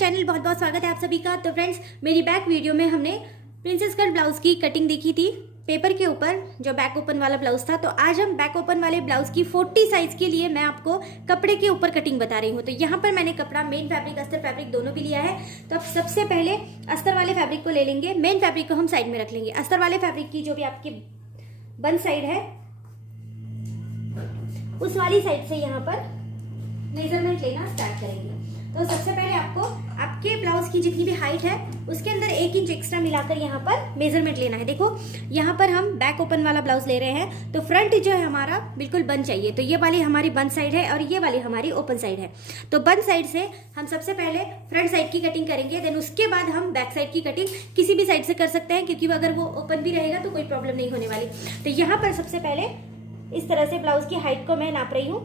Channel, बहुत बहुत स्वागत है आप सभी का। तो फ्रेंड्स, मेरी बैक वीडियो में हमने प्रिंसेस कट ब्लाउज की कटिंग देखी थी पेपर के ऊपर, जो बैक ओपन वाला ब्लाउज था। तो आज हम बैक ओपन वाले ब्लाउज की 40 साइज के लिए मैं आपको कपड़े के ऊपर कटिंग बता रही हूँ। तो यहाँ पर मैंने कपड़ा, मेन फैब्रिक, अस्तर फैब्रिक दोनों भी लिया है। तो अब सबसे पहले अस्तर वाले फैब्रिक को ले लेंगे, मेन फैब्रिक को हम साइड में रख लेंगे। अस्तर वाले फैब्रिक की जो भी आपकी बन साइड है, उस वाली साइड से यहाँ पर मेजरमेंट लेना स्टार्ट करेंगे। तो सबसे पहले आपको आपके ब्लाउज की जितनी भी हाइट है उसके अंदर 1 इंच एक्स्ट्रा मिलाकर यहाँ पर मेजरमेंट लेना है। देखो यहाँ पर हम बैक ओपन वाला ब्लाउज ले रहे हैं, तो फ्रंट जो है हमारा बिल्कुल बंद चाहिए। तो ये वाली हमारी बंद साइड है और ये वाली हमारी ओपन साइड है। तो बंद साइड से हम सबसे पहले फ्रंट साइड की कटिंग करेंगे, देन उसके बाद हम बैक साइड की कटिंग किसी भी साइड से कर सकते हैं, क्योंकि अगर वो ओपन भी रहेगा तो कोई प्रॉब्लम नहीं होने वाली। तो यहाँ पर सबसे पहले इस तरह से ब्लाउज की हाइट को मैं नाप रही हूँ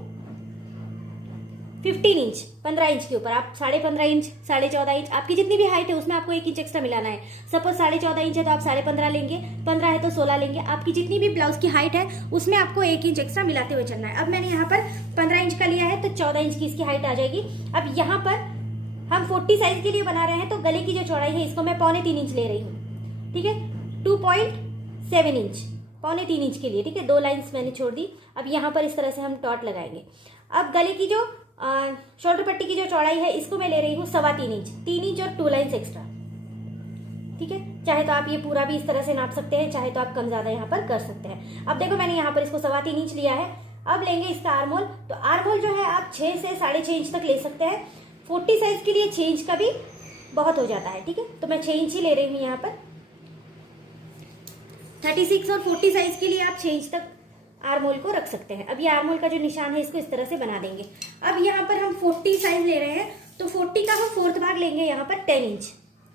15 इंच, 15 इंच के ऊपर। आप 15.5 इंच, 14.5 इंच, आपकी जितनी भी हाइट है उसमें आपको 1 इंच एक्स्ट्रा मिलाना है। सपोज 14.5 इंच है तो आप 15.5 लेंगे, 15 है तो 16 लेंगे। आपकी जितनी भी ब्लाउज की हाइट है उसमें आपको 1 इंच एक्स्ट्रा मिलाते हुए चलना है। अब मैंने यहाँ पर 15 इंच का लिया है तो 14 इंच की इसकी हाइट आ जाएगी। अब यहाँ पर हम 40 साइज के लिए बना रहे हैं, तो गले की जो चौड़ाई है इसको मैं 3.25 इंच ले रही हूँ, ठीक है। 2.7 इंच, 3.25 इंच के लिए, ठीक है। 2 लाइन्स मैंने छोड़ दी। अब यहाँ पर इस तरह से हम डॉट लगाएंगे। अब गले की जो शोल्डर पट्टी की जो चौड़ाई है इसको मैं ले रही हूँ 3.25 इंच, 3 इंच और 2 लाइन्स एक्स्ट्रा, ठीक है। चाहे तो आप ये पूरा भी इस तरह से नाप सकते हैं, चाहे तो आप कम ज्यादा यहाँ पर कर सकते हैं। अब देखो मैंने यहाँ पर इसको 3.25 इंच लिया है। अब लेंगे इसका आर्महोल। तो आर्महोल जो है आप 6 से 6.5 इंच तक ले सकते हैं। 40 साइज के लिए 6 इंच का भी बहुत हो जाता है, ठीक है। तो मैं 6 इंच ही ले रही हूँ यहाँ पर। 36 और 40 साइज के लिए आप 6 इंच तक आर्महोल को रख सकते हैं। अब ये आर्महोल का जो निशान है इसको इस तरह से बना देंगे। अब यहाँ पर हम 40 साइज ले रहे हैं, तो 40 का हम 4th भाग लेंगे यहाँ पर 10 इंच।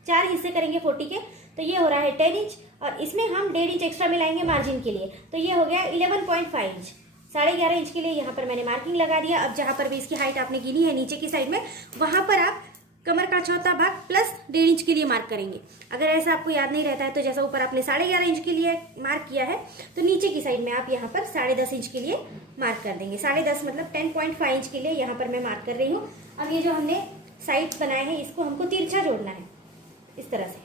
4 हिस्से करेंगे 40 के, तो ये हो रहा है 10 इंच। और इसमें हम 1.5 इंच एक्स्ट्रा मिलाएंगे मार्जिन के लिए, तो ये हो गया 11.5 इंच। 11.5 इंच के लिए यहाँ पर मैंने मार्किंग लगा दिया। अब जहाँ पर भी इसकी हाइट आपने गिनी है नीचे की साइड में, वहां पर आप कमर का 4था भाग प्लस 1.5 इंच के लिए मार्क करेंगे। अगर ऐसा आपको याद नहीं रहता है तो जैसा ऊपर आपने 11.5 इंच के लिए मार्क किया है, तो नीचे की साइड में आप यहाँ पर 10.5 इंच के लिए मार्क कर देंगे। 10.5 मतलब 10.5 इंच के लिए यहाँ पर मैं मार्क कर रही हूँ। अब ये जो हमने साइड बनाए हैं इसको हमको तिरछा जोड़ना है इस तरह से।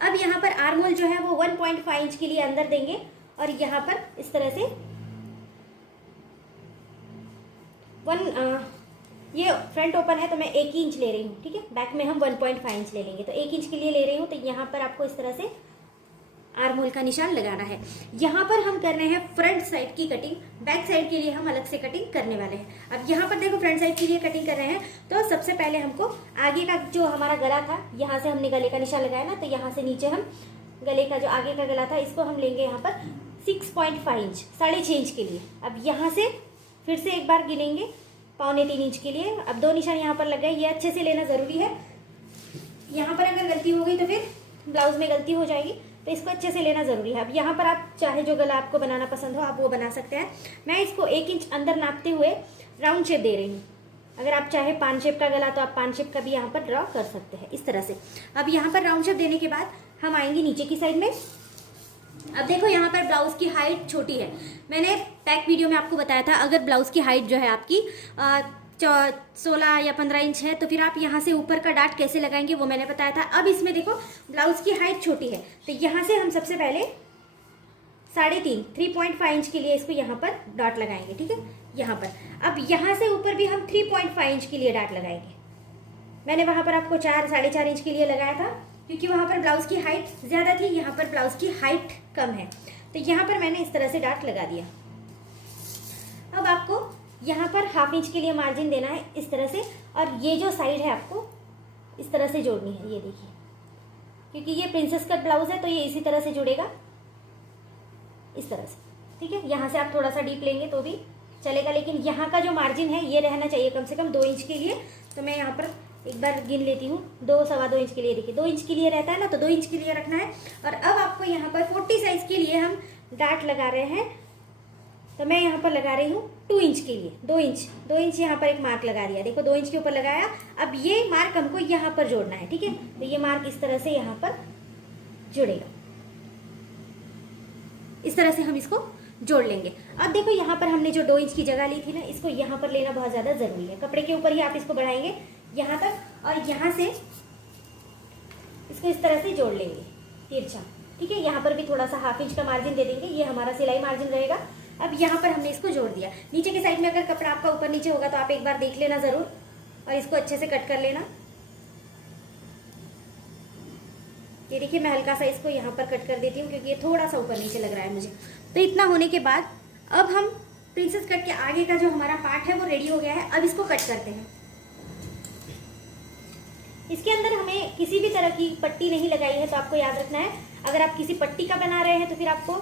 अब यहाँ पर आर्महोल जो है वो 1.5 इंच के लिए अंदर देंगे और यहाँ पर इस तरह से ये फ्रंट ओपन है तो मैं 1 इंच ले रही हूँ, ठीक है। बैक में हम 1.5 इंच ले लेंगे, तो 1 इंच के लिए ले रही हूँ। तो यहाँ पर आपको इस तरह से आर्महोल का निशान लगाना है। यहाँ पर हम कर रहे हैं फ्रंट साइड की कटिंग, बैक साइड के लिए हम अलग से कटिंग करने वाले हैं। अब यहाँ पर देखो फ्रंट साइड के लिए कटिंग कर रहे हैं, तो सबसे पहले हमको आगे का जो हमारा गला था, यहाँ से हमने गले का निशान लगाया ना, तो यहाँ से नीचे हम गले का जो आगे का गला था इसको हम लेंगे यहाँ पर 6.5 इंच, 6.5 इंच के लिए। अब यहाँ से फिर से एक बार गिनेंगे 3.25 इंच के लिए। अब 2 निशान यहाँ पर लग गए, ये अच्छे से लेना जरूरी है। यहाँ पर अगर गलती हो गई तो फिर ब्लाउज में गलती हो जाएगी, तो इसको अच्छे से लेना जरूरी है। अब यहाँ पर आप चाहे जो गला आपको बनाना पसंद हो आप वो बना सकते हैं। मैं इसको 1 इंच अंदर नापते हुए राउंड शेप दे रही हूँ। अगर आप चाहे पान शेप का गला तो आप पान शेप का भी यहाँ पर ड्रॉ कर सकते हैं इस तरह से। अब यहाँ पर राउंड शेप देने के बाद हम आएंगे नीचे की साइड में। अब देखो यहाँ पर ब्लाउज की हाइट छोटी है। मैंने बैक वीडियो में आपको बताया था, अगर ब्लाउज की हाइट जो है आपकी 16 या 15 इंच है तो फिर आप यहाँ से ऊपर का डाट कैसे लगाएंगे वो मैंने बताया था। अब इसमें देखो ब्लाउज की हाइट छोटी है, तो यहाँ से हम सबसे पहले 3.5 इंच के लिए इसको यहाँ पर डाट लगाएंगे, ठीक है। यहाँ पर अब यहाँ से ऊपर भी हम 3.5 इंच के लिए डाट लगाएंगे। मैंने वहां पर आपको 4-4.5 इंच के लिए लगाया था, क्योंकि वहां पर ब्लाउज की हाइट ज्यादा थी, यहाँ पर ब्लाउज की हाइट कम है। तो यहाँ पर मैंने इस तरह से डाट लगा दिया। अब आपको यहाँ पर 1/2 इंच के लिए मार्जिन देना है इस तरह से, और ये जो साइड है आपको इस तरह से जोड़नी है। ये देखिए, क्योंकि ये प्रिंसेस कट ब्लाउज है तो ये इसी तरह से जुड़ेगा इस तरह से, ठीक है। यहाँ से आप थोड़ा सा डीप लेंगे तो भी चलेगा, लेकिन यहाँ का जो मार्जिन है ये रहना चाहिए कम से कम 2 इंच के लिए। तो मैं यहाँ पर एक बार गिन लेती हूँ, 2-2.25 इंच के लिए। देखिए 2 इंच के लिए रहता है ना, तो 2 इंच के लिए रखना है। और अब आपको यहाँ पर 40 साइज के लिए हम डाट लगा रहे हैं, तो मैं यहाँ पर लगा रही हूँ 2 इंच के लिए। 2 इंच यहाँ पर एक मार्क लगा दिया। देखो 2 इंच के ऊपर लगाया। अब ये मार्क हमको यहाँ पर जोड़ना है, ठीक है। तो ये मार्क इस तरह से यहाँ पर जुड़ेगा, इस तरह से हम इसको जोड़ लेंगे। अब देखो यहाँ पर हमने जो 2 इंच की जगह ली थी ना, इसको यहाँ पर लेना बहुत ज्यादा जरूरी है। कपड़े के ऊपर ही आप इसको बढ़ाएंगे, यहाँ तक, और यहाँ से इसको इस तरह से जोड़ लेंगे तिरछा। ठीक है, यहाँ पर भी थोड़ा सा 1/2 इंच का मार्जिन दे देंगे, ये हमारा सिलाई मार्जिन रहेगा। अब यहाँ पर हमने इसको जोड़ दिया। नीचे की साइड में अगर कपड़ा आपका ऊपर नीचे होगा तो आप एक बार देख लेना ज़रूर, और इसको अच्छे से कट कर लेना। ये देखिए, मैं हल्का सा इसको यहाँ पर कट कर देती हूँ क्योंकि ये थोड़ा सा ऊपर नीचे लग रहा है मुझे। तो इतना होने के बाद अब हम प्रिंसेस कट के आगे का जो हमारा पार्ट है वो रेडी हो गया है। अब इसको कट करते हैं। इसके अंदर हमें किसी भी तरह की पट्टी नहीं लगाई है, तो आपको याद रखना है, अगर आप किसी पट्टी का बना रहे हैं तो फिर आपको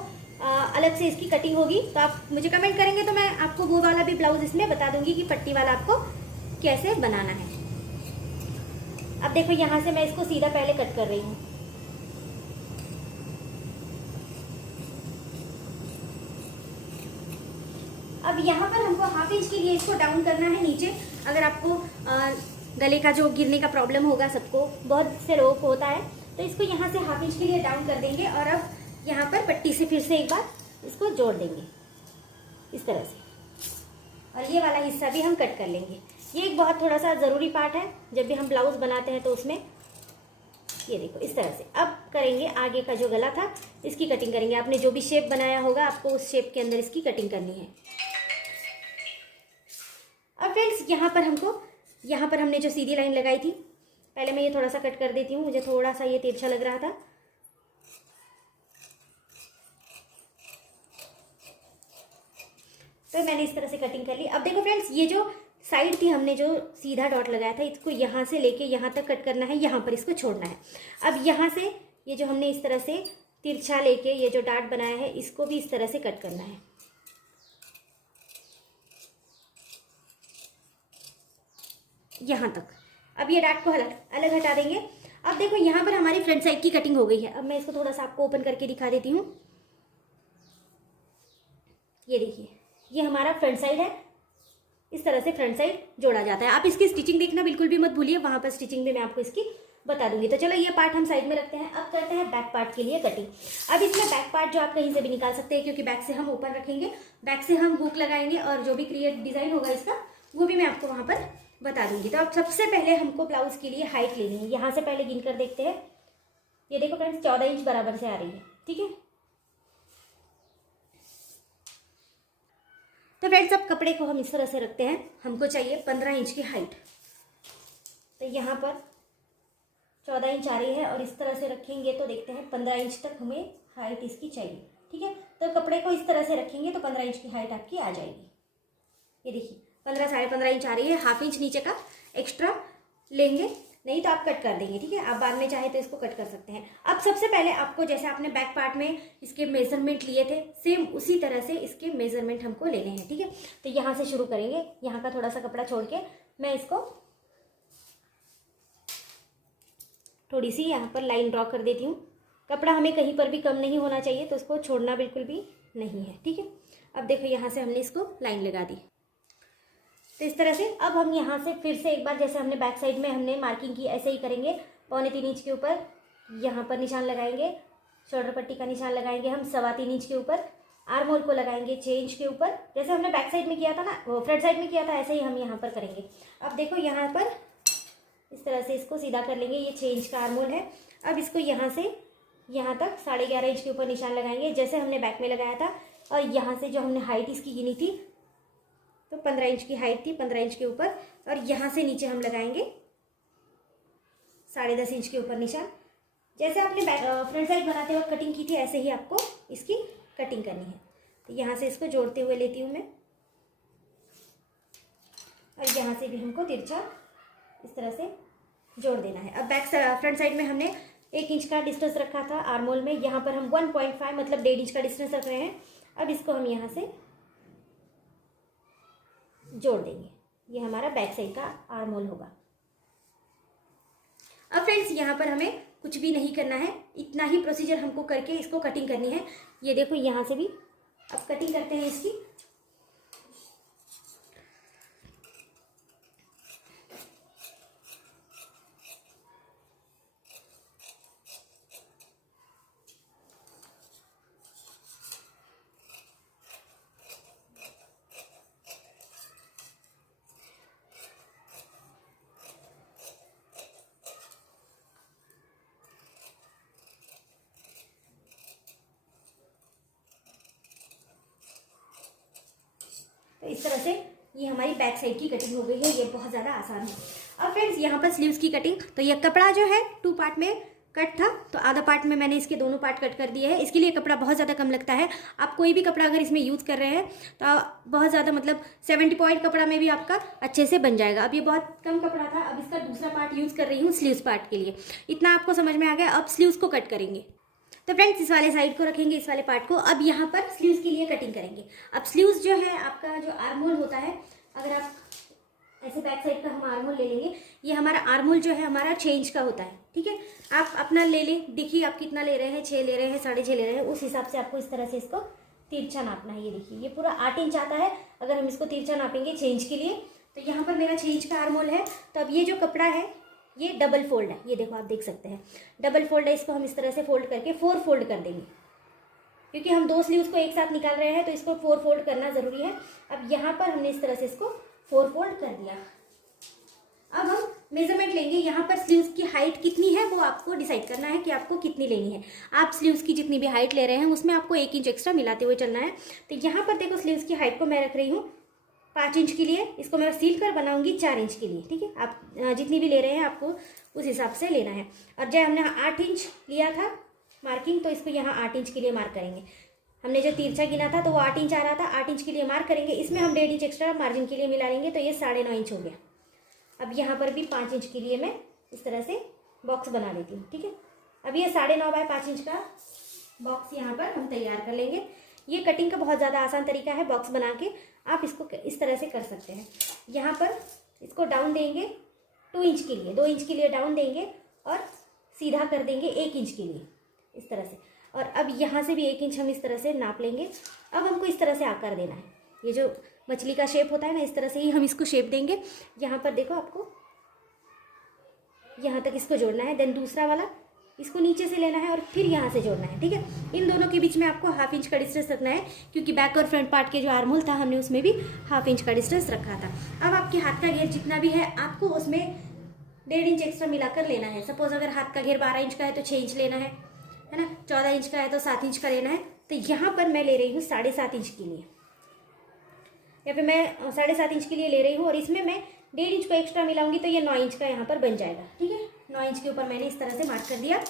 अलग से इसकी कटिंग होगी। तो आप मुझे कमेंट करेंगे तो मैं आपको वो वाला भी ब्लाउज इसमें बता दूंगी कि पट्टी वाला आपको कैसे बनाना है। अब देखो, यहाँ से मैं इसको सीधा पहले कट कर रही हूँ। अब यहाँ पर हमको 1/2 इंच के लिए इसको डाउन करना है नीचे। अगर आपको गले का जो गिरने का प्रॉब्लम होगा, सबको बहुत से लोगों को होता है, तो इसको यहाँ से 1/2 इंच के लिए डाउन कर देंगे। और अब यहाँ पर पट्टी से फिर से एक बार इसको जोड़ देंगे इस तरह से, और ये वाला हिस्सा भी हम कट कर लेंगे। ये एक बहुत थोड़ा सा ज़रूरी पार्ट है जब भी हम ब्लाउज बनाते हैं, तो उसमें ये देखो इस तरह से। अब करेंगे आगे का जो गला था, इसकी कटिंग करेंगे। आपने जो भी शेप बनाया होगा, आपको उस शेप के अंदर इसकी कटिंग करनी है। अब फ्रेंड्स, यहाँ पर हमने जो सीधी लाइन लगाई थी, पहले मैं ये थोड़ा सा कट कर देती हूँ, मुझे थोड़ा सा ये तिरछा लग रहा था। तो मैंने इस तरह से कटिंग कर ली। अब देखो फ्रेंड्स, ये जो साइड थी, हमने जो सीधा डॉट लगाया था, इसको यहाँ से लेके यहाँ तक कट करना है, यहाँ पर इसको छोड़ना है। अब यहाँ से ये जो हमने इस तरह से तिरछा लेके ये जो डाट बनाया है, इसको भी इस तरह से कट करना है यहाँ तक। अब ये डाट को अलग हटा देंगे। अब देखो, यहाँ पर हमारी फ्रंट साइड की कटिंग हो गई है। अब मैं इसको थोड़ा सा आपको ओपन करके दिखा देती हूँ। ये देखिए, ये हमारा फ्रंट साइड है। इस तरह से फ्रंट साइड जोड़ा जाता है। आप इसकी स्टिचिंग देखना बिल्कुल भी मत भूलिए, वहां पर स्टिचिंग में मैं आपको इसकी बता दूंगी। तो चलो, ये पार्ट हम साइड में रखते हैं। अब करते हैं बैक पार्ट के लिए कटिंग। अब इसमें बैक पार्ट जो आप कहीं से भी निकाल सकते हैं, क्योंकि बैक से हम ऊपर रखेंगे, बैक से हम हुक लगाएंगे, और जो भी क्रिएट डिजाइन होगा इसका, वो भी मैं आपको वहां पर बता दूंगी। तो अब सबसे पहले हमको ब्लाउज के लिए हाइट लेनी है। यहाँ से पहले गिन कर देखते हैं। ये देखो फ्रेंड्स, 14 इंच बराबर से आ रही है। ठीक है, तो फ्रेंड्स, अब कपड़े को हम इस तरह से रखते हैं। हमको चाहिए 15 इंच की हाइट। तो यहाँ पर 14 इंच आ रही है, और इस तरह से रखेंगे तो देखते हैं 15 इंच तक हमें हाइट इसकी चाहिए। ठीक है, तो कपड़े को इस तरह से रखेंगे तो 15 इंच की हाइट आपकी आ जाएगी। ये देखिए, 15 साढ़े 15 इंच आ रही है। 1/2 इंच नीचे का एक्स्ट्रा लेंगे, नहीं तो आप कट कर देंगे। ठीक है, आप बाद में चाहे तो इसको कट कर सकते हैं। अब सबसे पहले आपको, जैसे आपने बैक पार्ट में इसके मेजरमेंट लिए थे, सेम उसी तरह से इसके मेजरमेंट हमको लेने हैं। ठीक है, तो यहाँ से शुरू करेंगे। यहाँ का थोड़ा सा कपड़ा छोड़ के मैं इसको थोड़ी सी यहाँ पर लाइन ड्रॉ कर देती हूँ। कपड़ा हमें कहीं पर भी कम नहीं होना चाहिए, तो उसको छोड़ना बिल्कुल भी नहीं है। ठीक है, अब देखो, यहाँ से हमने इसको लाइन लगा दी। तो इस तरह से अब हम यहाँ से फिर से एक बार, जैसे हमने बैक साइड में हमने मार्किंग की, ऐसे ही करेंगे। 3.25 इंच के ऊपर यहाँ पर निशान लगाएंगे, शोल्डर पट्टी का निशान लगाएंगे हम 3.25 इंच के ऊपर, आर्म होल को लगाएंगे 6 इंच के ऊपर। जैसे हमने बैक साइड में किया था ना, फ्रंट साइड में किया था, ऐसे ही हम यहाँ पर करेंगे। अब देखो, यहाँ पर इस तरह से इसको सीधा कर लेंगे। ये 6 इंच का आर्म होल है। अब इसको यहाँ से यहाँ तक 11.5 इंच के ऊपर निशान लगाएंगे, जैसे हमने बैक में लगाया था। और यहाँ से जो हमने हाइट इसकी गिनी थी, तो 15 इंच की हाइट थी, 15 इंच के ऊपर, और यहाँ से नीचे हम लगाएंगे 10.5 इंच के ऊपर निशान। जैसे आपने फ्रंट साइड बनाते वक्त कटिंग की थी, ऐसे ही आपको इसकी कटिंग करनी है। तो यहाँ से इसको जोड़ते हुए लेती हूँ मैं, और यहाँ से भी हमको तिरछा इस तरह से जोड़ देना है। अब फ्रंट साइड में हमने 1 इंच का डिस्टेंस रखा था आर्म होल में, यहाँ पर हम 1.5 मतलब 1.5 इंच का डिस्टेंस रख रहे हैं। अब इसको हम यहाँ से जोड़ देंगे। ये हमारा बैक साइड का आर्म होल होगा। अब फ्रेंड्स, यहाँ पर हमें कुछ भी नहीं करना है, इतना ही प्रोसीजर हमको करके इसको कटिंग करनी है। ये देखो, यहाँ से भी अब कटिंग करते हैं इसकी। इस तरह से ये हमारी बैक साइड की कटिंग हो गई है। ये बहुत ज़्यादा आसान है। अब फ्रेंड्स यहाँ पर स्लीव्स की कटिंग, तो ये कपड़ा जो है 2 पार्ट में कट था, तो आधा पार्ट में मैंने इसके दोनों पार्ट कट कर दिए हैं। इसके लिए कपड़ा बहुत ज़्यादा कम लगता है। आप कोई भी कपड़ा अगर इसमें यूज़ कर रहे हैं तो बहुत ज़्यादा मतलब 70 पॉइंट कपड़ा में भी आपका अच्छे से बन जाएगा। अब ये बहुत कम कपड़ा था, अब इसका दूसरा पार्ट यूज़ कर रही हूँ स्लीव्स पार्ट के लिए। इतना आपको समझ में आ गया। अब स्लीव्स को कट करेंगे। तो फ्रेंड्स इस वाले साइड को रखेंगे, इस वाले पार्ट को। अब यहाँ पर स्लीव्स के लिए कटिंग करेंगे। अब स्लीव्स जो है आपका जो आर्म होल होता है, अगर आप ऐसे बैक साइड का हम आर्म होल ले लेंगे, ये हमारा आर्म होल जो है हमारा 6 इंच का होता है। ठीक है, आप अपना ले लें, देखिए आप कितना ले रहे हैं, 6 ले रहे हैं, 6.5 ले रहे हैं, उस हिसाब से आपको इस तरह से इसको तिरछा नापना है। ये देखिए ये पूरा 8 इंच आता है। अगर हम इसको तिरछा नापेंगे 6 इंच के लिए, तो यहाँ पर मेरा 6 इंच का आर्म होल है। तो अब ये जो कपड़ा है ये डबल फोल्ड है, ये देखो आप देख सकते हैं डबल फोल्ड है। इसको हम इस तरह से फोल्ड करके 4 फोल्ड कर देंगे, क्योंकि हम 2 स्लीव्स को एक साथ निकाल रहे हैं तो इसको 4 फोल्ड करना ज़रूरी है। अब यहाँ पर हमने इस तरह से इसको 4 फोल्ड कर दिया। अब हम मेजरमेंट लेंगे। यहाँ पर स्लीव्स की हाइट कितनी है वो आपको डिसाइड करना है कि आपको कितनी लेनी है। आप स्लीव्स की जितनी भी हाइट ले रहे हैं उसमें आपको 1 इंच एक्स्ट्रा मिलाते हुए चलना है। तो यहाँ पर देखो स्लीव्स की हाइट को मैं रख रही हूँ 5 इंच के लिए। इसको मैं सील कर बनाऊंगी 4 इंच के लिए। ठीक है, आप जितनी भी ले रहे हैं आपको उस हिसाब से लेना है। और जब हमने 8 इंच लिया था मार्किंग, तो इसको यहाँ 8 इंच के लिए मार्क करेंगे। हमने जो तिरछा गिना था तो वो 8 इंच आ रहा था, 8 इंच के लिए मार्क करेंगे। इसमें हम 1.5 इंच एक्स्ट्रा मार्जिन के लिए मिला लेंगे, तो ये 9.5 इंच हो गया। अब यहाँ पर भी 5 इंच के लिए मैं इस तरह से बॉक्स बना देती हूँ। ठीक है, अब ये 9.5 बाय 5 इंच का बॉक्स यहाँ पर हम तैयार कर लेंगे। ये कटिंग का बहुत ज़्यादा आसान तरीका है बॉक्स बना के, आप इसको इस तरह से कर सकते हैं। यहाँ पर इसको डाउन देंगे 2 इंच के लिए, 2 इंच के लिए डाउन देंगे और सीधा कर देंगे 1 इंच के लिए इस तरह से। और अब यहाँ से भी 1 इंच हम इस तरह से नाप लेंगे। अब हमको इस तरह से आकार देना है। ये जो मछली का शेप होता है ना, इस तरह से ही हम इसको शेप देंगे। यहाँ पर देखो आपको यहाँ तक इसको जोड़ना है, देन दूसरा वाला इसको नीचे से लेना है और फिर यहाँ से जोड़ना है। ठीक है, इन दोनों के बीच में आपको 1/2 इंच का डिस्टेंस रखना है, क्योंकि बैक और फ्रंट पार्ट के जो आर्म होल था हमने उसमें भी 1/2 इंच का डिस्टेंस रखा था। अब आपके हाथ का घेर जितना भी है आपको उसमें 1.5 इंच एक्स्ट्रा मिलाकर लेना है। सपोज अगर हाथ का घेर 12 इंच का है तो 6 इंच लेना है ना, 14 इंच का है तो 7 इंच का लेना है। तो यहाँ पर मैं ले रही हूँ 7.5 इंच के लिए, या फिर मैं 7.5 इंच के लिए ले रही हूँ और इसमें मैं 1.5 इंच को एक्स्ट्रा मिलाऊंगी तो ये 9 इंच का यहाँ पर बन जाएगा। ठीक है, 9 इंच के ऊपर मैंने इस तरह से मार्क कर दिया।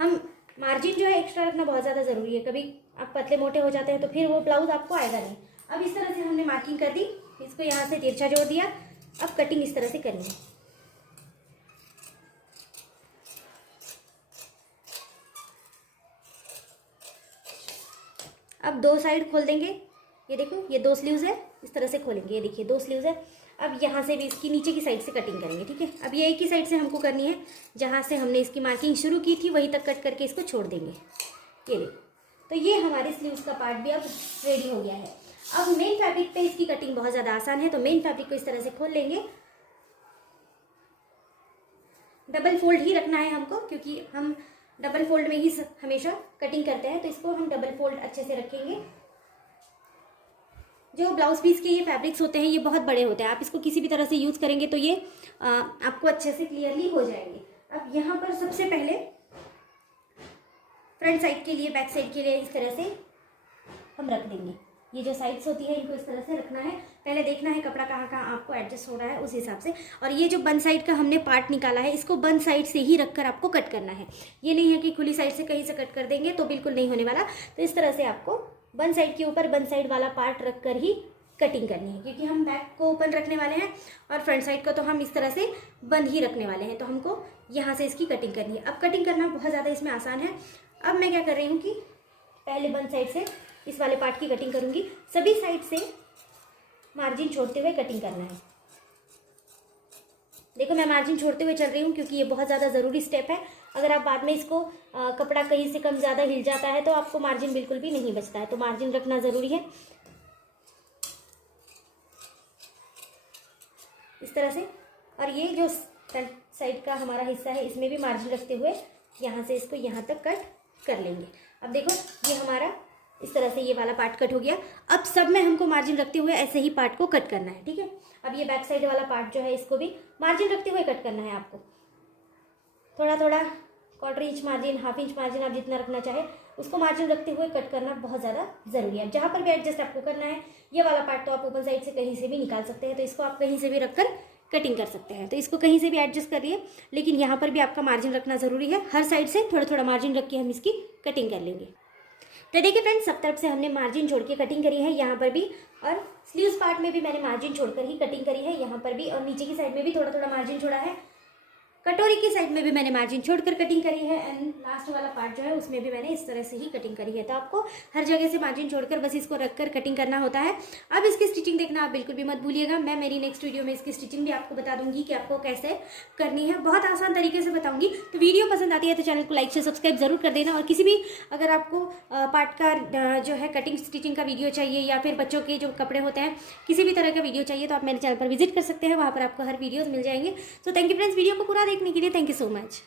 हम मार्जिन जो है एक्स्ट्रा रखना बहुत ज़्यादा ज़रूरी है, कभी आप पतले मोटे हो जाते हैं तो फिर वो ब्लाउज आपको आएगा नहीं। अब इस तरह से हमने मार्किंग कर दी, इसको यहाँ से तिरछा जोड़ दिया। अब कटिंग इस तरह से करनी है। अब 2 साइड खोल देंगे। ये देखो ये 2 स्लीव्स है, इस तरह से खोलेंगे। ये देखिए 2 स्लीव्स है। अब यहाँ से भी इसकी नीचे की साइड से कटिंग करेंगे। ठीक है, अब ये एक ही साइड से हमको करनी है, जहाँ से हमने इसकी मार्किंग शुरू की थी वहीं तक कट करके इसको छोड़ देंगे। ये देखो, तो ये हमारे स्लीव्स का पार्ट भी अब रेडी हो गया है। अब मेन फैब्रिक पे इसकी कटिंग बहुत ज़्यादा आसान है, तो मेन फैब्रिक को इस तरह से खोल लेंगे। डबल फोल्ड ही रखना है हमको, क्योंकि हम डबल फोल्ड में ही हमेशा कटिंग करते हैं, तो इसको हम डबल फोल्ड अच्छे से रखेंगे। जो ब्लाउज पीस के ये फैब्रिक्स होते हैं ये बहुत बड़े होते हैं, आप इसको किसी भी तरह से यूज़ करेंगे तो ये आपको अच्छे से क्लियरली हो जाएंगे। अब यहाँ पर सबसे पहले फ्रंट साइड के लिए, बैक साइड के लिए इस तरह से हम रख देंगे। ये जो साइड्स होती है इनको इस तरह से रखना है। पहले देखना है कपड़ा कहाँ कहाँ आपको एडजस्ट हो रहा है, उस हिसाब से। और ये जो बंद साइड का हमने पार्ट निकाला है इसको बंद साइड से ही रखकर आपको कट करना है। ये नहीं है कि खुली साइड से कहीं से कट कर देंगे तो बिल्कुल नहीं होने वाला। तो इस तरह से आपको बंद साइड के ऊपर बंद साइड वाला पार्ट रखकर ही कटिंग करनी है, क्योंकि हम बैक को ओपन रखने वाले हैं और फ्रंट साइड को तो हम इस तरह से बंद ही रखने वाले हैं। तो हमको यहाँ से इसकी कटिंग करनी है। अब कटिंग करना बहुत ज़्यादा इसमें आसान है। अब मैं क्या कर रही हूँ कि पहले बंद साइड से इस वाले पार्ट की कटिंग करूँगी। सभी साइड से मार्जिन छोड़ते हुए कटिंग करना है। देखो मैं मार्जिन छोड़ते हुए चल रही हूँ, क्योंकि ये बहुत ज़्यादा ज़रूरी स्टेप है। अगर आप बाद में इसको कपड़ा कहीं से कम ज़्यादा हिल जाता है तो आपको मार्जिन बिल्कुल भी नहीं बचता है, तो मार्जिन रखना ज़रूरी है इस तरह से। और ये जो फ्रंट साइड का हमारा हिस्सा है इसमें भी मार्जिन रखते हुए यहाँ से इसको यहाँ तक कट कर लेंगे। अब देखो ये हमारा इस तरह से ये वाला पार्ट कट हो गया। अब सब में हमको मार्जिन रखते हुए ऐसे ही पार्ट को कट करना है। ठीक है, अब ये बैक साइड वाला पार्ट जो है इसको भी मार्जिन रखते हुए कट करना है आपको। थोड़ा थोड़ा quarter inch margin, half inch margin, आप जितना रखना चाहे उसको मार्जिन रखते हुए कट करना बहुत ज़्यादा ज़रूरी है। जहाँ पर भी एडजस्ट आपको करना है, ये वाला पार्ट तो आप ओपन साइड से कहीं से भी निकाल सकते हैं, तो इसको आप कहीं से भी रखकर कटिंग कर सकते हैं। तो इसको कहीं से भी एडजस्ट करिए, लेकिन यहाँ पर भी आपका मार्जिन रखना ज़रूरी है। हर साइड से थोड़ा थोड़ा मार्जिन रख के हम इसकी कटिंग कर लेंगे। तो देखिए फ्रेंड्स, सब तरफ से हमने मार्जिन छोड़ के कटिंग करी है यहाँ पर भी, और स्लीव्स पार्ट में भी मैंने मार्जिन छोड़कर ही कटिंग करी है यहाँ पर भी, और नीचे की साइड में भी थोड़ा थोड़ा मार्जिन छोड़ा है। कटोरी की साइड में भी मैंने मार्जिन छोड़कर कटिंग करी है, एंड लास्ट वाला पार्ट जो है उसमें भी मैंने इस तरह से ही कटिंग करी है। तो आपको हर जगह से मार्जिन छोड़कर बस इसको रखकर कटिंग करना होता है। अब इसकी स्टिचिंग देखना आप बिल्कुल भी मत भूलिएगा। मैं मेरी नेक्स्ट वीडियो में इसकी स्टिचिंग भी आपको बता दूंगी कि आपको कैसे करनी है, बहुत आसान तरीके से बताऊंगी। तो वीडियो पसंद आती है तो चैनल को लाइक शेयर सब्सक्राइब जरूर कर देना। और किसी भी अगर आपको पार्ट का जो है कटिंग स्टिचिंग का वीडियो चाहिए, या फिर बच्चों के जो कपड़े होते हैं किसी भी तरह का वीडियो चाहिए, तो आप मेरे चैनल पर विजिट कर सकते हैं, वहाँ पर आपको हर वीडियोज मिल जाएंगे। तो थैंक यू फ्रेंड्स, वीडियो को पूरा देखने के लिए थैंक यू सो मच।